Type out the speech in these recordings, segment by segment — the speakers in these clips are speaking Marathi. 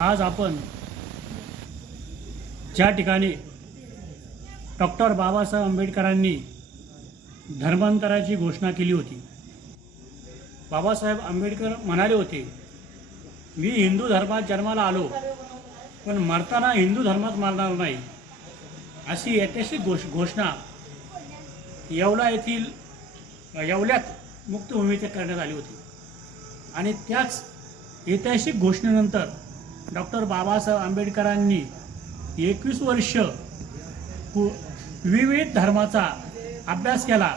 आज आपण ज्या ठिकाणी डॉक्टर बाबासाहेब आंबेडकरांनी धर्मांतराची घोषणा केली होती. बाबासाहेब आंबेडकर म्हणाले होते मी हिंदू धर्मात जन्माला आलो पण मरताना हिंदू धर्मात मारणार नाही. अशी ऐतिहासिक घोष घोषणा येवला येथील येवल्यात मुक्तभूमीत करण्यात आली होती. आणि त्याच ऐतिहासिक घोषणेनंतर डॉक्टर बाबासाहेब आंबेडकरांनी एकवीस वर्ष कु- विविध धर्माचा अभ्यास केला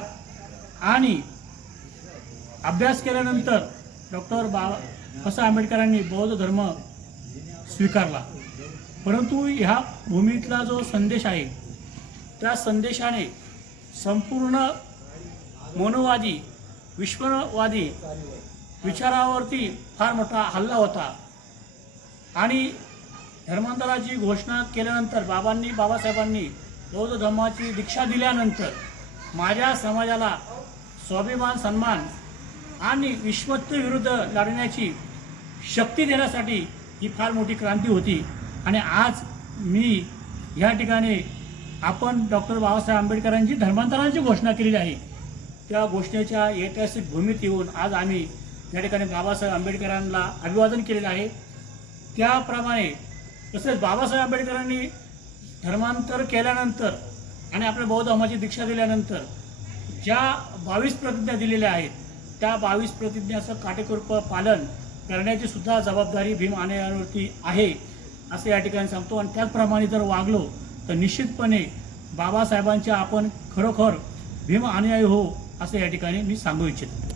आणि अभ्यास केल्यानंतर डॉक्टर बा बाबासाहेब आंबेडकरांनी बौद्ध धर्म स्वीकारला. परंतु ह्या भूमीतला जो संदेश आहे त्या संदेशाने संपूर्ण मनोवादी विश्ववादी विचारावरती फार मोठा हल्ला होता. आणि धर्मांतराची घोषणा केल्यानंतर बाबांनी बाबासाहेबांनी बौद्ध धर्माची दीक्षा दिल्यानंतर माझ्या समाजाला स्वाभिमान सन्मान आणि विश्वत्वविरुद्ध लढण्याची शक्ती देण्यासाठी ही फार मोठी क्रांती होती. आणि आज मी ह्या ठिकाणी आपण डॉक्टर बाबासाहेब आंबेडकरांची धर्मांतरांची घोषणा केलेली आहे. त्या घोषणेच्या ऐतिहासिक भूमीत येऊन आज आम्ही या ठिकाणी बाबासाहेब आंबेडकरांना अभिवादन केलेलं आहे. त्याप्रमाणे तसेच बाबासाहेब आंबेडकरांनी धर्मांतर केल्यानंतर आणि आपल्या बौद्ध धर्माची दीक्षा दिल्यानंतर ज्या बावीस प्रतिज्ञा दिलेल्या आहेत त्या बावीस प्रतिज्ञाचं काटेकोरप पालन करण्याची सुद्धा जबाबदारी भीम आणण्यावरती आहे असं या ठिकाणी सांगतो. आणि त्याचप्रमाणे जर वागलो तर निश्चितपणे बाबासाहेबांच्या आपण खरोखर भीम अनुयायी हो असं या ठिकाणी मी सांगू इच्छितो.